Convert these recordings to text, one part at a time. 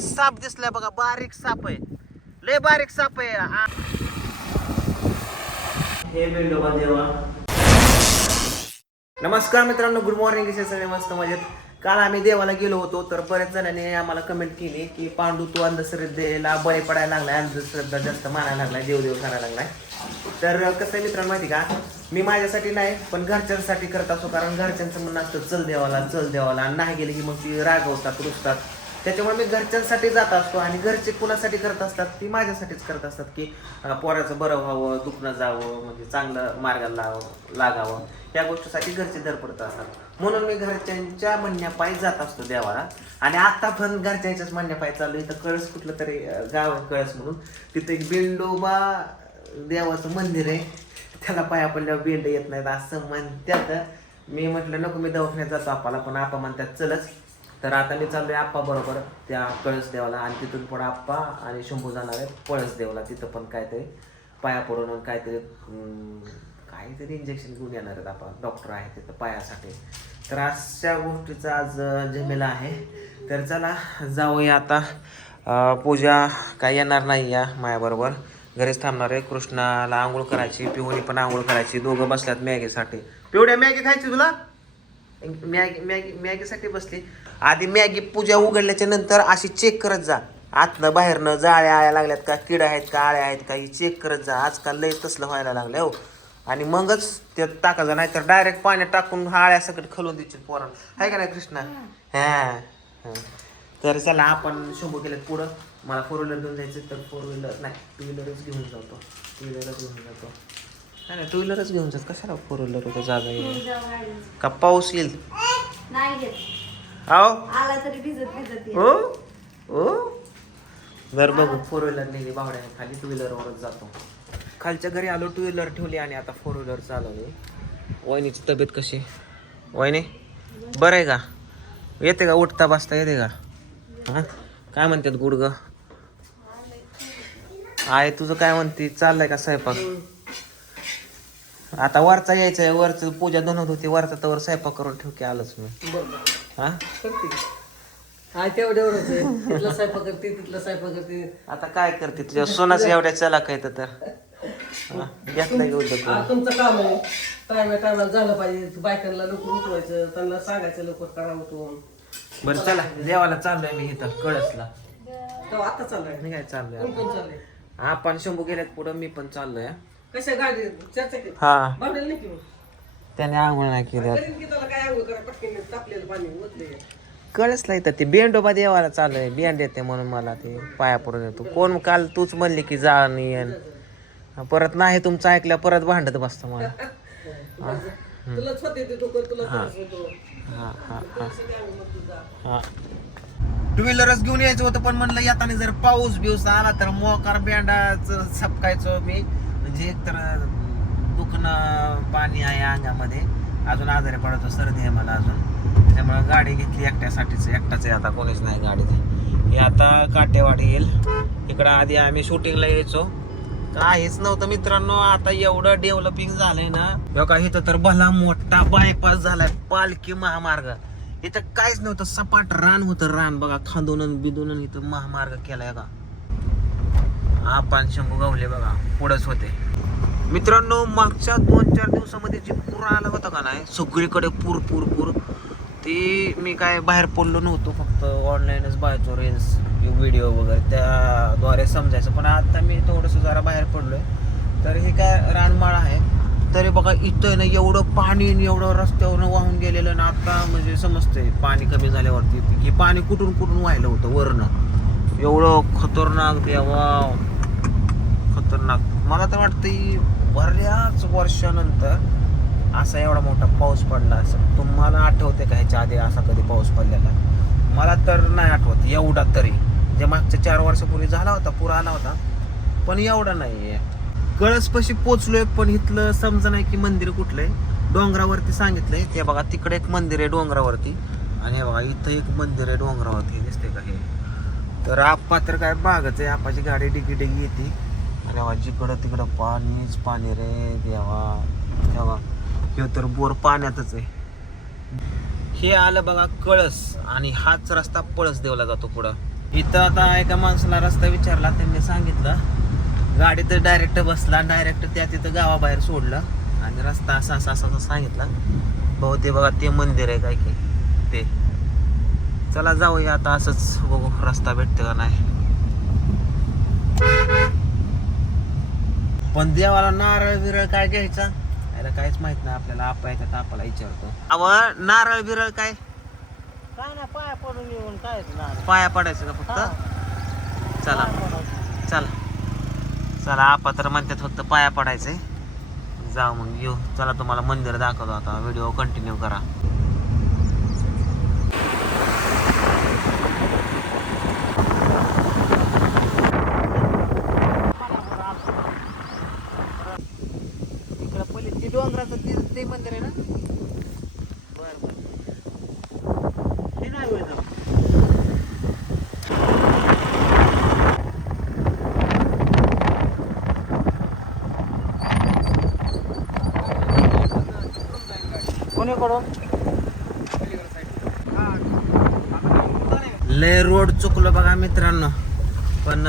साप दिसलाय बघा बारीक साप आहे. लय बारीक साप आहे हे. देवा. नमस्कार मित्रांनो गुड मॉर्निंग सगळे? मस्त मजेत. काल आम्ही देवाला गेलो होतो तर बऱ्याच जणांनी आम्हाला कमेंट केली की पांडू तू अंधश्रद्धेला बळी पडायला लागलाय अंधश्रद्धा जास्त मानायला लागलाय देवदेव करायला लागलाय. तर कसं आहे मित्रांनो माहिती का? मी माझ्यासाठी नाही पण घरच्यांसाठी करत असतो कारण घरच्यांचं म्हणणं असतं चल देवाला चल देवाला. नाही गेले की मग ती रागवतात रुसतात. त्याच्यामुळे मी घरच्यांसाठी जात असतो आणि घरचे कुणासाठी करत असतात ती माझ्यासाठीच करत असतात की पोराचं बरं व्हावं दुखणं जावं म्हणजे चांगलं मार्गाला लावावं लागावं. या गोष्टीसाठी घरचे धडपडत असतात. म्हणून मी घरच्यांच्या म्हणण्यापायी जात असतो देवाला. आणि आता पण घरच्यांच्याच म्हणण्यापायी चालू इथं कळस कुठलं तरी गाव आहे कळस म्हणून. तिथं एक बिंडोबा देवाचं मंदिर आहे. त्याला पाया पडल्यावर बेंड येत नाहीत असं म्हणतात मी म्हटलं नको मी दवाखान्यात जातो आपाला पण आपा म्हणतात चलच. तर आता मी चाललोय आप्पा बरोबर त्या कळस देवाला आणि तिथून पुढे आप्पा आणि शंभू जाणार आहे पळस देवाला तिथं पण काहीतरी पाया पडून काहीतरी काहीतरी इंजेक्शन घेऊन येणार आहेत आपण डॉक्टर आहे तिथं पायासाठी. तर अशा गोष्टीचा आज झमेला आहे. तर चला जाऊया आता. पूजा काय येणार नाही या मायाबरोबर. घरीच थांबणार आहे. कृष्णाला आंघोळ करायची पिवणी पण आंघोळ करायची. दोघं बसल्यात मॅगीसाठी. पिवड्या मॅगी खायची तुला? मॅगी मॅगी मॅगीसाठी बसली. आधी मॅगी पूजा उघडल्याच्या नंतर अशी चेक करत जा. आतनं बाहेरनं जाळ्या आळ्या लागल्यात का किडा आहेत का आळ्या आहेत का ही चेक करत जा. आजकाल लय तसलं व्हायला लागलं हो. आणि मगच ते टाकायचं नाही तर डायरेक्ट पाण्यात टाकून आळ्या सगळं खलून द्यायचे पोरण आहे का नाही कृष्णा? हा. हा. तर चला आपण शंभू केलं पुढं. मला फोर व्हीलर घेऊन जायचं तर फोर व्हीलर नाही टू व्हीलरच घेऊन जातो. टू व्हीलरच घेऊन जातो. नाही टू व्हीलरच घेऊन जात. कशाला फोर व्हीलर होतं जागा येईल का पाऊस येईल? नाही येत आओ आला तरी भिजत भिजत येत. हो हो जर बघू. फोर व्हीलर नेली बावड्याने खाली टू व्हीलरवरच जातो. खालच्या घरी आलो टू व्हीलर ठेवली आणि आता फोर व्हीलर चालवली. वहिनीची तब्येत कशी वहिनी? बरं आहे का? येते का? उठता बसता येते का? हां? काय म्हणतात गुडग? आहे तुझं काय म्हणते? चाललंय का स्वयंपाक? आता वरचा यायचा आहे वरचं पूजा धनवत होती वरचा तर स्वयंपाक करून ठेव की आलोच मी. हा? करते हा तेवढं एवढंच आहे. तिथला स्वयंपाक करते तिथला स्वयंपाक करते. आता काय करते तुझ्या सोनाचं एवढ्या चला काय तर. हा, घेतलं घेऊ हा, शकतो तुमचं काम आहे. टायमा टायमाला झालं पाहिजे. बायकांना लवकर उठवायचं. त्यांना सांगायचं लवकर करा उठवून. बरं चला. देवाला चाललोय मी इथं कळसला. तेव्हा आता चाललाय. मी काय चाललोय कोण आता? कोण चाललंय. आपण शंभू गेल्यात पुढं मी पण चाललोय हा. कशा गाडी चर्चा केली हा. भांडेल नाही की मग त्याने आंघोळ नाही केली. करीन की त्याला काय आंघोळ करा पटकन तापलेलं पाणी ओतलंय. कळसला इथं ते बेंडोबा देवाला चाललोय. बियांड येते म्हणून मला ते पाया पडून येतो. कोण काल तूच म्हणली की जा आणि येन. परत नाही तुमचं ऐकलं परत भांडत बसतं मला. तुला स्वतः येते तो तुला त्रास होतो हा हा हा. सगळे आंघोळ मग तू जा. हा. टू व्हीलरच घेऊन यायचं होतं पण म्हणलं येताना जर पाऊस बिऊस आला तर मोकार बँडाच सपकायचो मी. म्हणजे एकतर दुखणं पाणी आहे अंगामध्ये अजून आजारी पडतो सर्दी आहे मला अजून. त्याच्यामुळे गाडी घेतली एकट्यासाठीच एकटाच आहे आता कोणीच नाही गाडीचं हे आता काटेवाडी येईल. इकडं आधी आम्ही शूटिंगला यायचो. काहीच नव्हतं मित्रांनो आता एवढं डेव्हलपिंग झालंय ना. बघा इथं तर भला मोठा बायपास झालाय पालखी महामार्ग. इथं काहीच नव्हतं सपाट रान होतं रान बघा खांदून बिदून इथं महामार्ग केलाय का आपण शंभू गावले बघा पुढंच होते. मित्रांनो मागच्या दोन चार दिवसामध्ये जे पूर आला होता का नाही सगळीकडे पूर पूर पूर. ते मी काय बाहेर पडलो नव्हतो फक्त ऑनलाईनच बाहेरचो रील्स व्हिडिओ वगैरे त्याद्वारे समजायचं. पण आता मी थोडंसं जरा बाहेर पडलोय. तर हे काय रानमाळ आहे. तरी बघा इथं ना एवढं पाणी आणि एवढं रस्त्यावरनं वाहून गेलेलं ना आता म्हणजे समजतंय पाणी कमी झाल्यावरती. हे पाणी कुठून कुठून व्हायलं होतं वरनं? एवढं खतरनाक देवा. खतरनाक. मला तर वाटतं बऱ्याच वर्षानंतर असा एवढा मोठा पाऊस पडला असं तुम्हाला आठवते का ह्याच्या आधी असा कधी पाऊस पडलेला? मला तर नाही आठवत एवढा तरी. जे मागच्या चार वर्षापूर्वी झाला होता पूर आला होता पण एवढा नाही आहे कळसपाशी पोचलोय पण इथलं समजा नाही की मंदिर कुठलं आहे डोंगरावरती सांगितलंय. ते बघा तिकडे एक मंदिर आहे डोंगरावरती. आणि हे बघा इथं एक मंदिर आहे डोंगरावरती. दिसते का हे? तर आप्पा तर काय बागच आहे. आपाची गाडी डिगी डिगी येते. आणि जिकडं तिकडं पाणीच पाणी रे देवा देवा. हे तर बोर पाण्यातच आहे. हे आलं बघा कळस आणि हाच रस्ता पळस देवला जातो पुढं. इथं आता एका माणसाला रस्ता विचारला त्यांनी सांगितलं गाडी तर डायरेक्ट बसला डायरेक्ट त्या तिथं गावाबाहेर सोडलं आणि रस्ता असा असा असा असा सांगितला. भाऊ ते बघा ते मंदिर आहे काय की ते. चला जाऊया आता असंच बघू रस्ता भेटतो का नाही. पण देवाला नारळ बिरळ काय घ्यायचा? याला काहीच माहीत नाही आपल्याला आपा येतात आपल्याला विचारतो. अव नारळ बिरळ काय? काय ना पाया पडून येऊन काय पाया पडायचं का फक्त? चला. चला. चला आपा तर म्हणतात फक्त पाया पडायचंय. जाऊ मग येऊ. चला तुम्हाला मंदिर दाखवतो आता. व्हिडिओ कंटिन्यू करा इकडं पहिले ते डोंगराचं ते ते मंदिर आहे ना बरं बरं ते नाही होय जाऊ. कोणीकडून लय रोड चुकलो बघा मित्रांनो. पण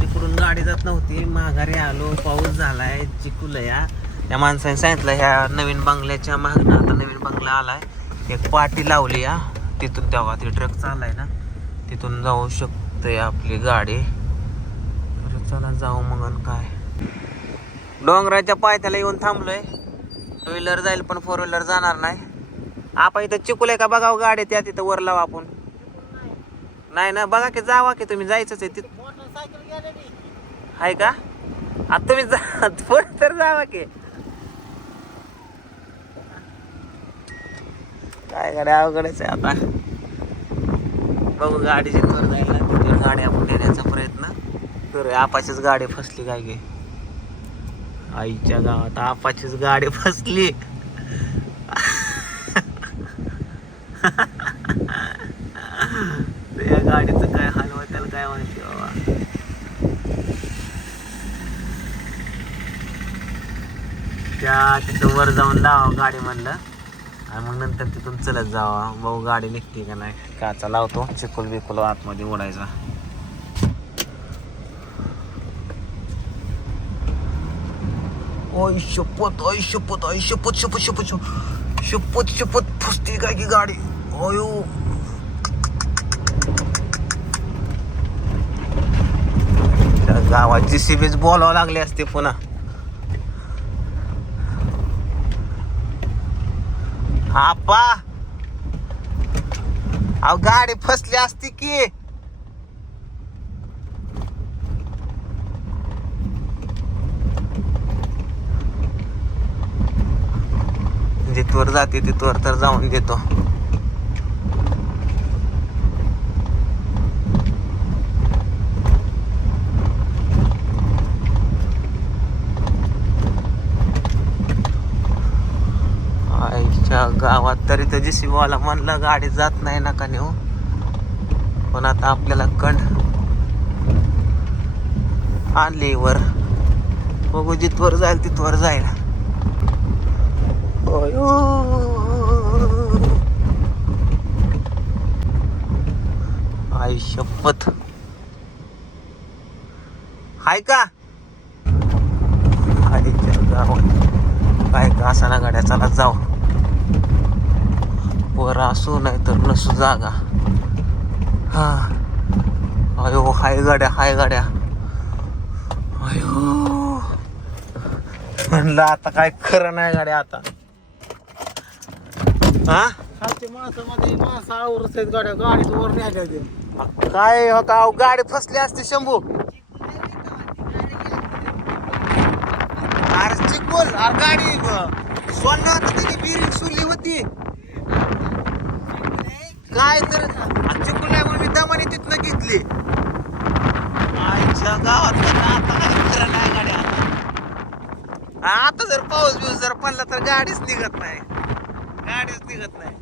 तिकडून गाडी जात नव्हती. माघारी आलो पाऊस झालाय चिकूल या. त्या माणसाने सांगितलं ह्या नवीन बंगल्याच्या मागणं आता नवीन बंगला आलाय. एक पाटी लावली या. तिथून तेव्हा ती ट्रक चालाय ना. तिथून जाऊ शकते आपली गाडी. तर चला जाऊ मग काय. डोंगराच्या पायथ्याला येऊन थांबलोय. टू व्हीलर जाईल पण फोर व्हीलर जाणार नाही. आपण इथं चिकुल आहे का बघावं? गाडी त्या तिथं वर लावा आपण. नाही ना बघा की जावा की तुम्ही जायचंच आहे तिथं. आहे का? आता तुम्ही जा पुढे तर जावा की. काय गाड्या अवघडच आहे आता. बघू गाडीची थोर जायला तिथे गाडी आपण नेण्याचा प्रयत्न. तर आपाचीच गाडी फसली काय गे आईच्या गावात आपाचीच गाडी फसली या गाडीचं काय हाल त्याला काय माहिती बाबा आता तिथं वर जाऊन लावा गाडी म्हणलं. आणि मग नंतर तिथून चलत जावा. भाऊ गाडी निघते का नाही? काचा लावतो. चिकुल बिकुल आतमध्ये ओढायचा ओय शपथ ओय शपथ ओय शपथ शपथ शपथ शपथ शपथ फुसते फुसती काय की गाडी? अयो त्या गावात जी सी बीच बोलावं लागले असते पुन्हा. आपा अहो गाडी फसली असती की. जिथवर जाते तिथवर तर जाऊन देतो. आमच्या गावात तरी तर जिसीवाला म्हणलं गाडी जात नाही ना का नेऊ. पण आता आपल्याला कंड आणली वर. बघू जिथवर जाईल तिथवर जाईल. अयो. हो, हो, हो. आई शपथ. हाय का? आईच्या गावात. काय का असा ना गाड्या चला जाऊ. वर असू नाही तर नसू जागा. हा. अयो हाय गाड्या हाय गाड्या. अयो. म्हणलं आता काय खरं नाही गाड्या आता. हा? माणसामध्ये माणसं आहेत गाड्या गाडीत वर न्यायला ते. काय हो का अहो, गाडी फसली असते शंभू? अरे चिकोल अरे गाडी सोनं होतं त्याची बिरिंग सुरली होती. काय तर चिकोल नाही म्हणून मी दमाने तिथनं घेतली. आईच्या गावात आता काय गाडी आता. आता जर पाऊस बिऊस जर पडला तर गाडीच निघत नाही. गाडीच निघत नाही.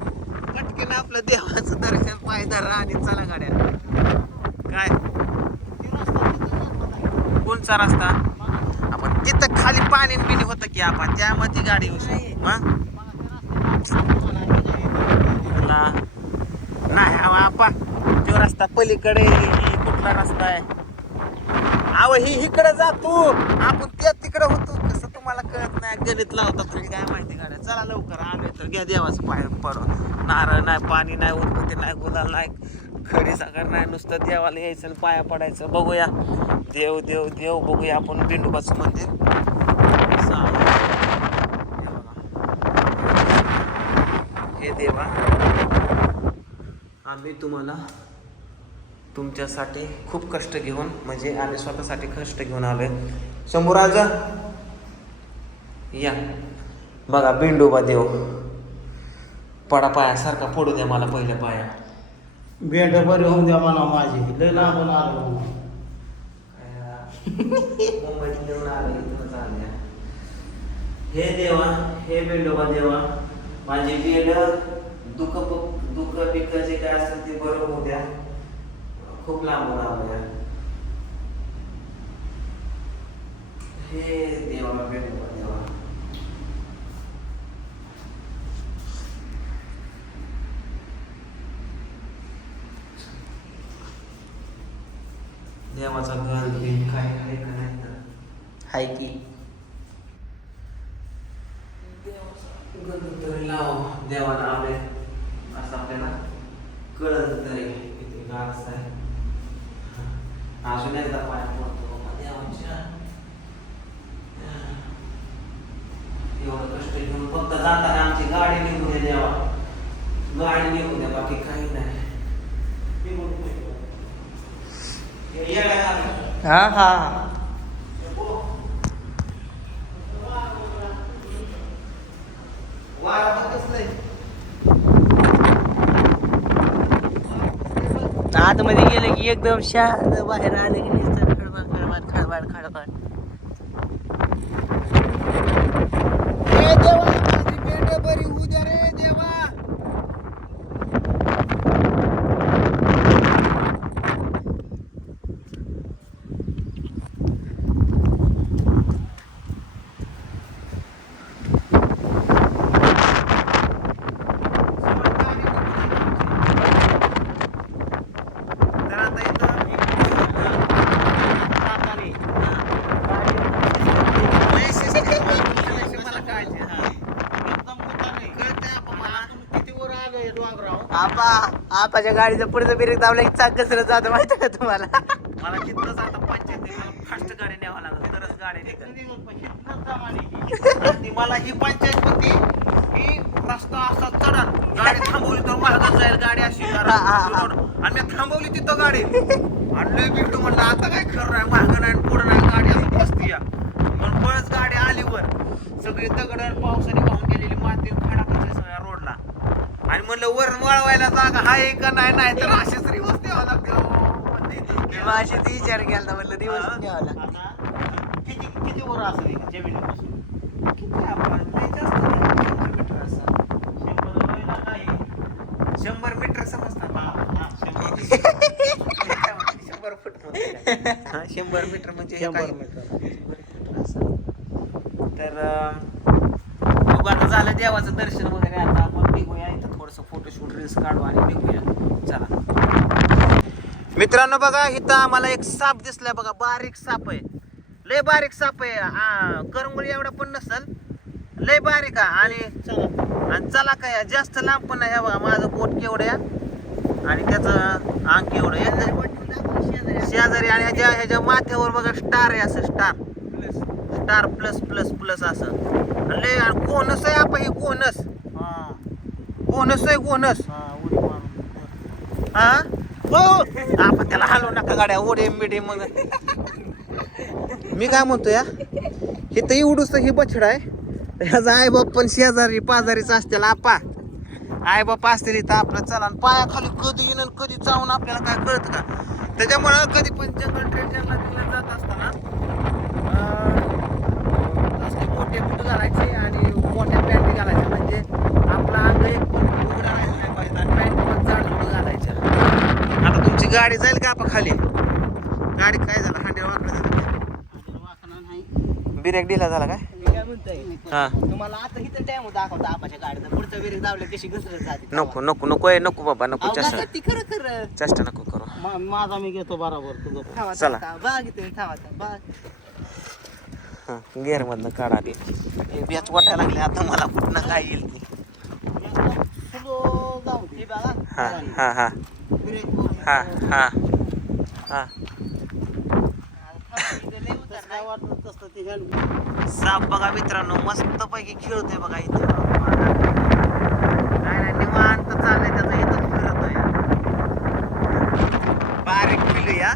पटकन आपलं देवाचं दर्शन पायदार आणि चला गाड्या. काय? कोणचा रस्ता? आपण तिथं खाली पाणी बिणी होतं की आपण त्यामध्ये गाडी येऊ शकतो आपा तो रस्ता पलीकडे ही कुठला रस्ता आहे? अहो ही इकडे जातो आपण त्या तिकडे होतो. कसं तुम्हाला कळत नाही. गणित लावता तुम्ही काय माहिती काढा चला लवकर. आलोय तर घ्या देवाचं पाय पडून. नारळ नाही पाणी नाही उदबत्ती नाही गुलाल नाही. खडी साखर नाही नुसतं देवाला यायचं आणि पाया पडायचं. बघूया. देव देव देव बघूया आपण बिंडोबाचं मंदिर. हे देवा. आम्ही तुम्हाला तुमच्यासाठी खूप कष्ट घेऊन म्हणजे आम्ही स्वतःसाठी कष्ट घेऊन आलोय. शंभू राजा या. बघा बिंडोबा देव. पडा पायासारखा पडू द्या मला पहिल्या पाया. भेट बरी होऊन द्या म्हणा माझी. लय लांबून आलो. मुंबईत देऊन आले आले हे देवा हे बिंडोबा देवा माझी बेड दुःख दुःख पिक जे काय असेल ते बरं होऊ द्या. खूप लांबून आलोय. हे देवा बिंडोबा देवा देवाचा घर बिन काय आहे का नाही तर? हाय की. तरी लाव. देवाला आले असं आपल्याला कळत तरी किती गास आहे? अजून एकदा पाय पडतो देवाच्या एवढं कष्ट घेऊन फक्त जाताना आमची गाडी निघू दे देवा. गाडी निघू द्या बाकी काही नाही. हे. हा हा. वारा पण आतमध्ये गेलं की एकदम शांत बाहेर आलं की नुसतं खडबड खडबड खडबड खडबड ए देवा माझी पेंड बरी होऊ द्या रे देवा तर आता इथं काकाने, लय शिस्त मला काळजी हा. कळतंय आपण मला. आपा आपाच्या गाडीचं पुढचं ब्रेक दाबला की चाक कसं जातं माहिती का तुम्हाला? मला तिथनंच आता पंचायत आहे. मला फास्ट गाडी न्यावं लागेल तरच गाडी निघेल. आणि मला ही पंचायत होती. की रस्ता असा चढा. गाडी थांबवली तर मागच जाईल गाडी अशी हा, हा, हा. आणि मी थांबवली तिथं गाडी. आणि लय भेटू म्हणलं आता काय खरं नाही मागं नाही पुढं नाही गाडी असं बसती या. पण बळच गाडी आली वर. सगळी दगड आणि पावसाने वाहून गेलेली माती खडा कचरा सगळ्या रोडला आणि म्हणलं वर वळवायला जागा आहे का नाही? नाही तर अशीच रिवर्स द्यावं लागते माझी ती विचार केला म्हणलं दिवस न्यावला किती किती वर असेल जमिनीपासून? किती आपण? नाही जास्त नाही, शंभर मीटर. शंभर मीटर समजतात शंभर फूट काय. हा, शंभर मीटर म्हणजे हे काय? मीटर. असेल. तर अं, बघू आता झालं देवाचं दर्शन वगैरे आता आपण निघूया इथं थोडस फोटोशूट रील्स काढू आणि निघूया. चला. मित्रांनो बघा इथं आम्हाला एक साप दिसलाय बघा बारीक साप आहे. लय बारीक साप आहे. आ, करंगुळी एवढा पण नसल. लय बारीक आणि आणि चला काय जास्त लांब पण नाही. बघा माझं बोट केवढं आणि त्याचं अंग केवढं आहे. शेजारी आणि ह्याच्या ह्याच्या माथ्यावर बघा स्टार आहे असं star star plus plus plus असं. लय कोणस आहे आपण हे कोणस? कोणस आहे कोणस हा हो? आपण त्याला हलवू नका गाड्या ओढे मिडे मग. मी काय म्हणतो या हे तर एवढूच ही बछड आहे. ह्याचा आई बाप पण शेजारी पाजारीच असतील आपा. आई बाप असतील इथं आपलं चला. पायाखाली कधी येणं कधी चावून आपल्याला काय कळत का? त्याच्यामुळं कधी पण जंगल ट्रेन जंगलात जात असताना असले मोठे बूट घालायचे आणि मोठ्या पॅन्ट घालायच्या म्हणजे आपला अंग एक पण उघडा राहिला नाही पाहिजे आणि पॅन्ट पण जाड जुड घालायच्या आता तुमची गाडी जाईल का आपण खाली? गाडी काय झालं? हांडे वाकडं झालं ब्रेक दिला झाला काय? हा. तुम्हाला आता इथं दाखवता आपाच्या गाडीचा. पुढचा दावलं कशी घसरत जाते नको नको नको आहे नको बाबा नको चेष्टा. खरं खरं. चेष्टा नको करू. माझा मी घेतो बरोबर तुझं. चला. बाग इथे थांबा थांबा. बाग. गेअर मधनं काढा ते बॅच वाटायला लागले आता मला कुठनं काय येईल ती. हे हा हा हा हा. हा. वाटत साप बघा मित्रांनो मस्त पैकी खेळतोय बघा इथे. नाही नाही निवांत चाललंय त्याचं इथं फिरतोय. बारीक पिलू या.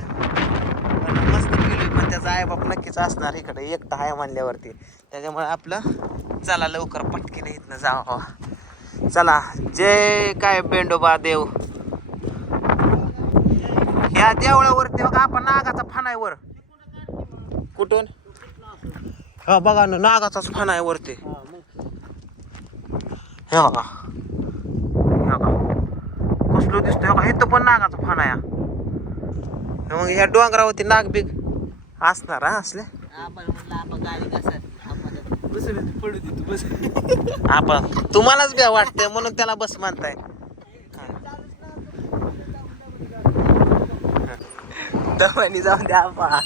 पण मस्त पिलू पण त्याचा आई बाप नक्कीच असणार इकडे. एकटा आहे म्हणल्यावरती. त्याच्यामुळे आपलं चला लवकर पटकीने इथनं जावं. चला. जय काय बेंडोबा देव. ह्या देवळावरती बघा आपण नागाचा फाना आहे वर. कुठून? हा बघा ना नागाचाच फाना आहे वरती. हे बघा. हे बघा. कसलं दिसतंय बघा इथं पण नागाचा फाना आहे. मग ह्या डोंगरावरती नाग बिग असणार हा असले? आपण तुम्हालाच बी वाटतंय म्हणून त्याला बस म्हणताय. दमानी जाऊन द्या आपा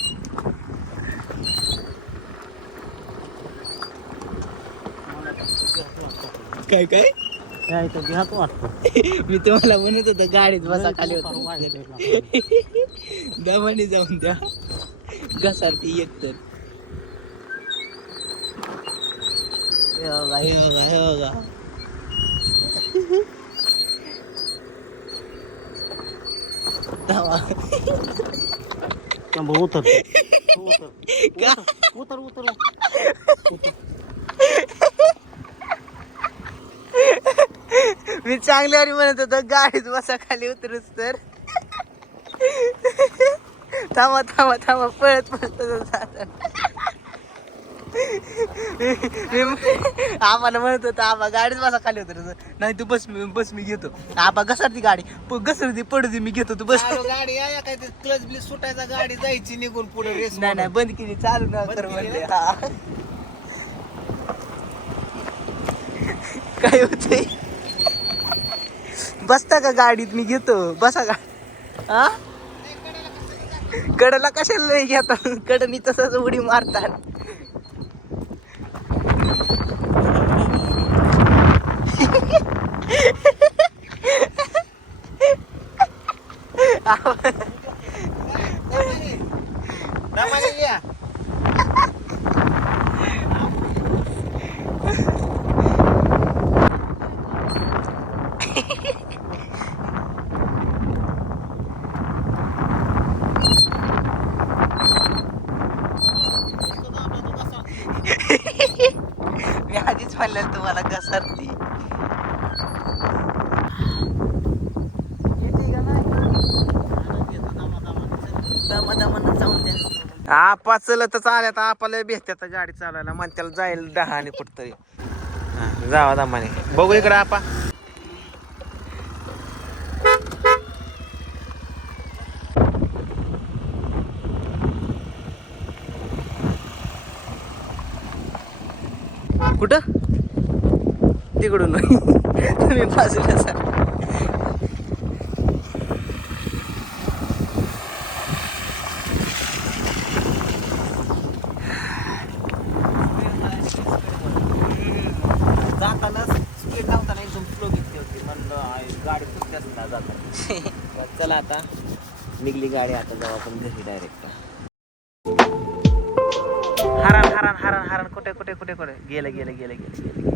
काय काय? काय तर घ्याच वाटतं मी तुम्हाला म्हणत होतो गाडीत बसा खाली होतो. दमानी जाऊन द्या. घसारती एकतर हे बघा हे बघा हे बघा. दमा उतर उतर का उतर उतर मी चांगल्यावर म्हणत होतो गाडीत बसा खाली उतरूच तर. थांबा थांबा थांबा. पळत पळत जात. आम्हाला म्हणत होता आबा गाडीत बसा खाली उतरत नाही तू बस मी बस मी घेतो. आबा घसरती गाडी. घसरती पडू दे मी घेतो तू बस. गाडी या काय क्लच ब्लिस सुटायचा गाडी जायची निघून पुढे रेस नाही नाही बंद केली चालू ना केली म्हणले काय होते बसता का गाडीत? मी घेतो. बसा का हा कडला कशाला नाही घेता? कडनी तसंच उडी मारतात मी आधीच म्हणलं घसरती. दमा जाऊन द्या आपा चलतच आल्या तर आपाला भेटतात गाडी चालवायला. मन त्याला जाईल दहा आणि कुठतरी हा, जावा दमाने. बघू इकडे आपा. कुठं? तिकडून. तुम्ही बाजूला सर जाताना स्पीड लावताना एकदम स्लो घेतली होती. म्हणलं गाडी जाताना तर चला आता. निघली गाडी आता जाऊ आपण घरी डायरेक्ट हरण हरण हरण हरण. कुठे कुठे कुठे कुठे? गेलं गेलं गेलं गेलं गेलं.